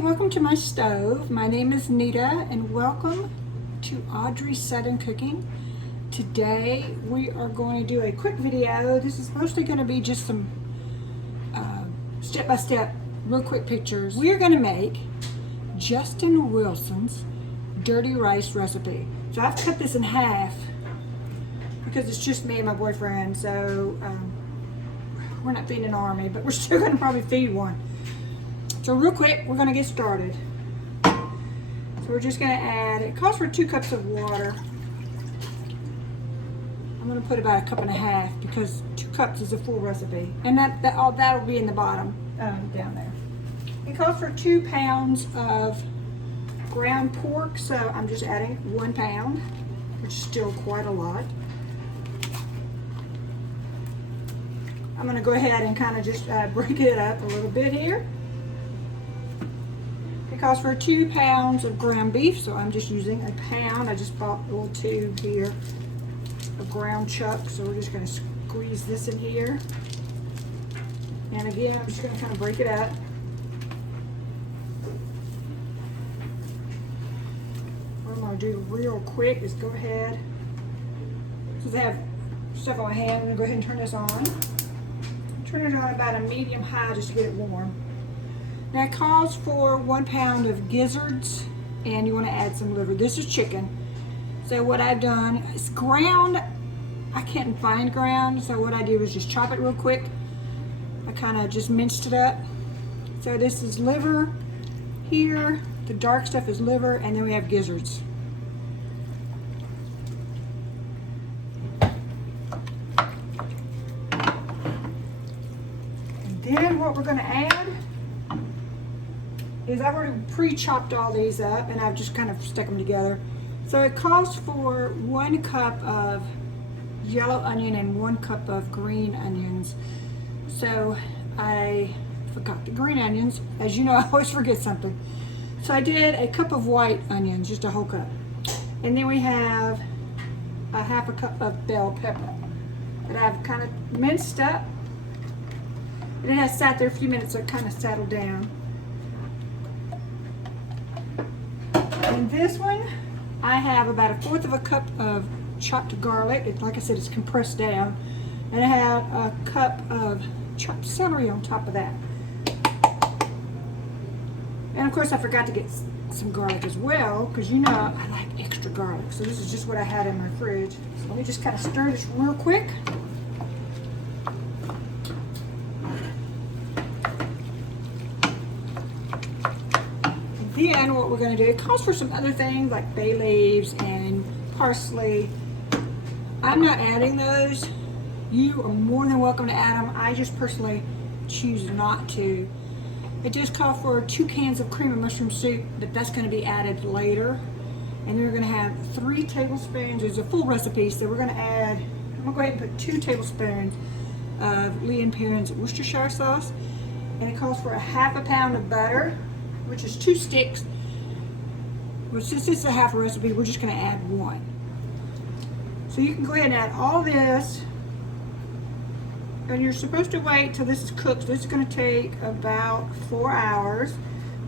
welcome to my stove. My name is Nita and welcome to Audrey Southern Cooking. Today we are going to do a quick video. This is mostly going to be just some step-by-step, real quick pictures. We are going to make Justin Wilson's dirty rice recipe. So I've cut this in half because it's just me and my boyfriend, so we're not feeding an army, but we're still going to probably feed one. So real quick, we're going to get started. So we're just going to add, it calls for 2 cups of water. I'm going to put about 1.5 cups because 2 cups is a full recipe. And that'll be in the bottom, down there. It calls for 2 pounds of ground pork, so I'm just adding 1 pound, which is still quite a lot. I'm going to go ahead and kind of just break it up a little bit here. It calls for 2 pounds of ground beef, so I'm just using 1 pound. I just bought a little tube here of ground chuck, so we're just going to squeeze this in here. And again, I'm just going to kind of break it up. What I'm going to do real quick is go ahead, since I have stuff on my hand, I'm going to go ahead and turn this on. Turn it on about a medium high just to get it warm. Now it calls for 1 pound of gizzards, and you want to add some liver. This is chicken. So what I've done is ground. I can't find ground, so what I did was just chop it real quick. I kind of just minced it up. So this is liver here. The dark stuff is liver, and then we have gizzards. Then what we're going to add is I've already pre-chopped all these up and I've just kind of stuck them together. So it calls for 1 cup of yellow onion and 1 cup of green onions. So I forgot the green onions. As you know, I always forget something. So I did 1 cup of white onions, just a whole cup. And then we have 1/2 cup of bell pepper that I've kind of minced up. And it has sat there a few minutes, so it kind of settled down. And this one, I have about 1/4 cup of chopped garlic. Like I said, it's compressed down. And I have 1 cup of chopped celery on top of that. And of course, I forgot to get some garlic as well, because you know I like extra garlic. So this is just what I had in my fridge. So let me just kind of stir this real quick. Then what we're going to do, it calls for some other things like bay leaves and parsley. I'm not adding those. You are more than welcome to add them. I just personally choose not to. It does call for 2 cans of cream of mushroom soup, but that's going to be added later. And then we're going to have 3 tablespoons. It's a full recipe, so we're going to add, I'm going to go ahead and put 2 tablespoons of Lea Perrins Worcestershire sauce. And it calls for 1/2 pound of butter, which is 2 sticks. Well, since it's a half a recipe, we're just going to add 1. So you can go ahead and add all this, and you're supposed to wait till this is cooked. So this is going to take about 4 hours,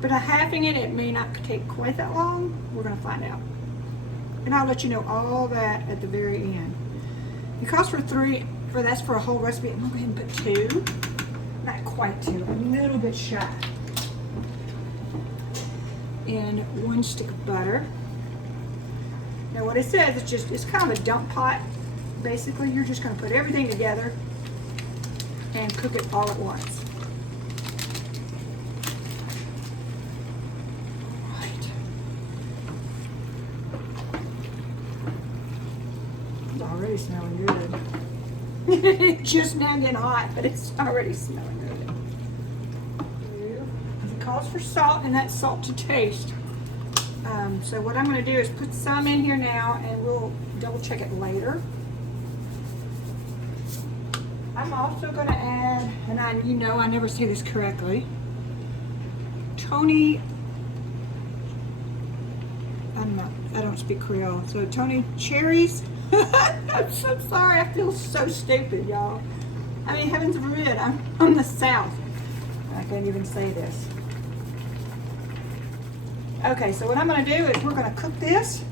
but halving it, it may not take quite that long. We're going to find out, and I'll let you know all that at the very end. It costs for 3. That's for a whole recipe. I'm going to go ahead and put 2, not quite 2, a little bit shy. And 1 stick of butter. Now what it says, it's kind of a dump pot. Basically, you're just going to put everything together and cook it all at once. Right. It's already smelling good. It's just now getting hot, but it's already smelling good. It calls for salt, and that's salt to taste. So what I'm going to do is put some in here now, and we'll double check it later. I'm also going to add, and I never say this correctly, Tony, I don't speak Creole, so Tony cherries. I'm so sorry, I feel so stupid, y'all. I mean, heavens forbid, I'm from the South. I can't even say this. Okay, so what I'm going to do is we're going to cook this.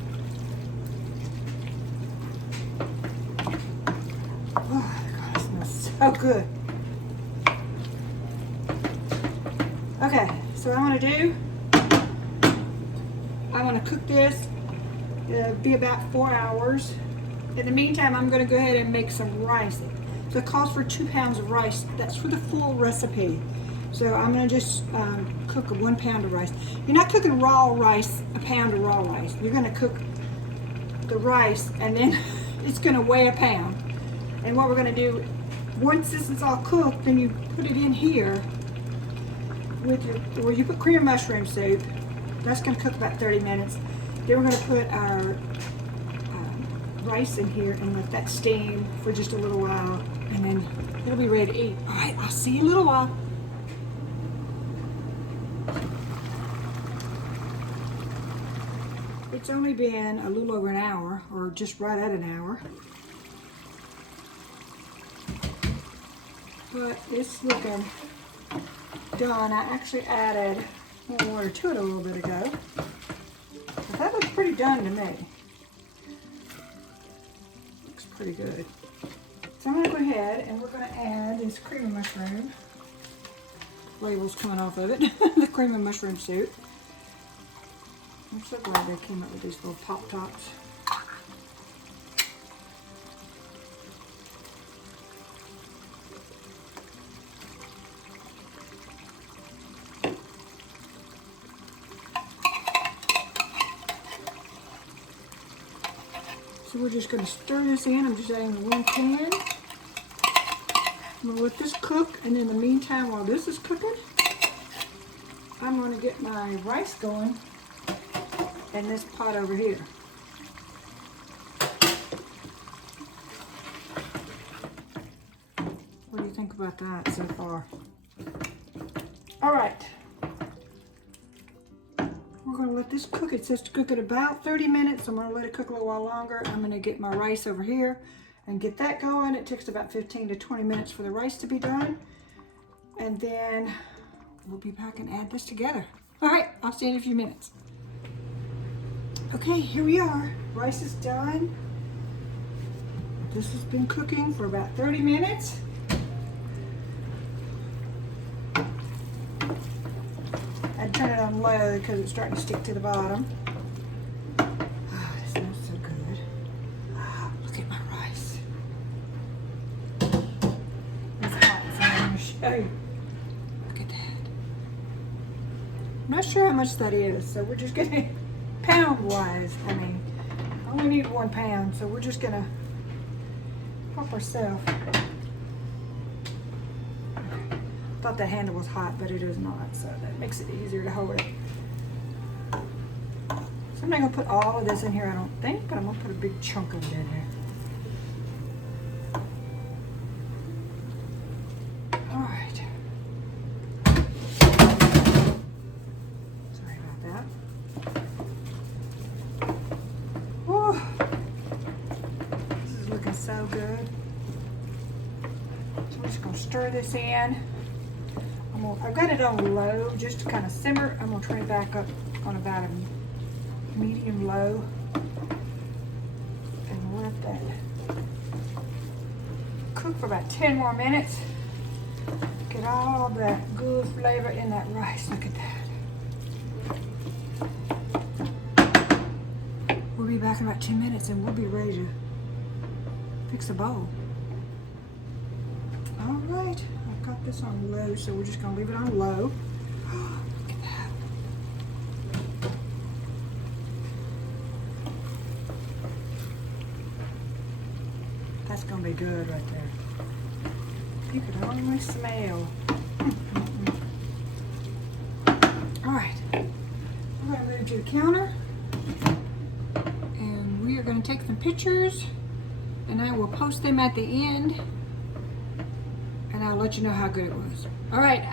Oh, God, it smells so good. Okay, so what I'm going to do, I'm going to cook this. It'll be about 4 hours. In the meantime, I'm going to go ahead and make some rice. So it calls for 2 pounds of rice. That's for the full recipe. So I'm going to just cook 1 pound of rice. You're not cooking raw rice, a pound of raw rice. You're going to cook the rice and then it's going to weigh a pound. And what we're going to do, once this is all cooked, then you put it in here with where you put cream of mushroom soup. That's going to cook about 30 minutes. Then we're going to put our rice in here and let that steam for just a little while, and then it'll be ready to eat. All right, I'll see you in a little while. It's only been a little over an hour, or just right at an hour. But it's looking done. I actually added more water to it a little bit ago. But that looks pretty done to me. Looks pretty good. So I'm going to go ahead and we're going to add this cream of mushroom. Label's coming off of it. The cream of mushroom soup. I'm so glad they came up with these little pop tops. So we're just going to stir this in. I'm just adding 1 can. I'm going to let this cook, and in the meantime, while this is cooking, I'm going to get my rice going in this pot over here. What do you think about that so far? All right. We're going to let this cook. It says to cook it about 30 minutes. I'm going to let it cook a little while longer. I'm going to get my rice over here and get that going. It takes about 15 to 20 minutes for the rice to be done. And then we'll be back and add this together. All right, I'll see you in a few minutes. Okay, here we are. Rice is done. This has been cooking for about 30 minutes. I'd turn it on low because it's starting to stick to the bottom. Oh, it smells so good. Oh, look at my rice. It's hot, so I'm going to show you. Look at that. I'm not sure how much that is, so we're just going to, pound-wise, I mean, I only need 1 pound, so we're just going to help ourselves. Thought the handle was hot, but it is not, so that makes it easier to hold it. So I'm not going to put all of this in here, I don't think, but I'm going to put a big chunk of it in here. All right. Sorry about that. Whew. This is looking so good. So I'm just going to stir this in. I've got it on low just to kind of simmer. I'm going to turn it back up on about a medium low and let that cook for about 10 more minutes. Get all that good flavor in that rice. Look at that. We'll be back in about 10 minutes and we'll be ready to fix the bowl. All right. Got this on low, so we're just going to leave it on low. Look at that. That's going to be good right there. You could only smell. All right. We're going to move to the counter. And we are going to take some pictures. And I will post them at the end. And I'll let you know how good it was. All right,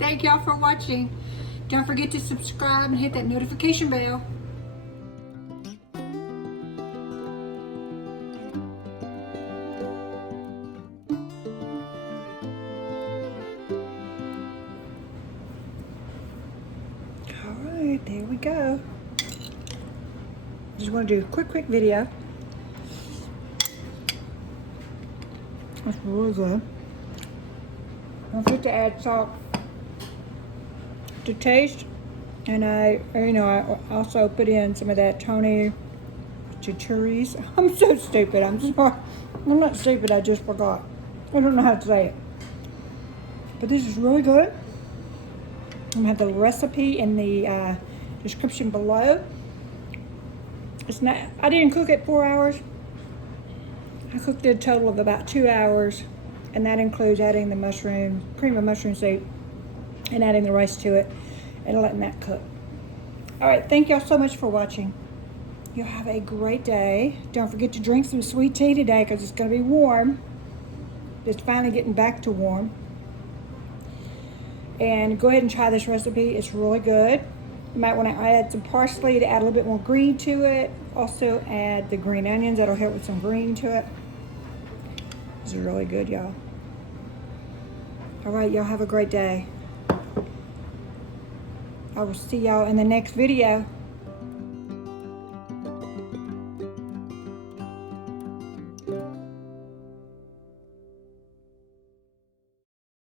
thank y'all for watching. Don't forget to subscribe and hit that notification bell. All right, there we go. Just want to do a quick video. That's really good. Don't forget to add salt to taste. And I also put in some of that Tony Chituri's. I'm so stupid. I'm sorry. I'm not stupid. I just forgot. I don't know how to say it. But this is really good. I'm gonna have the recipe in the description below. It's not. I didn't cook it 4 hours. I cooked it a total of about 2 hours, and that includes adding the mushroom, cream of mushroom soup, and adding the rice to it, and letting that cook. All right, thank y'all so much for watching. You have a great day. Don't forget to drink some sweet tea today because it's going to be warm. It's finally getting back to warm. And go ahead and try this recipe. It's really good. You might want to add some parsley to add a little bit more green to it. Also add the green onions. That'll help with some green to it. This is really good, y'all. All right, y'all have a great day. I will see y'all in the next video.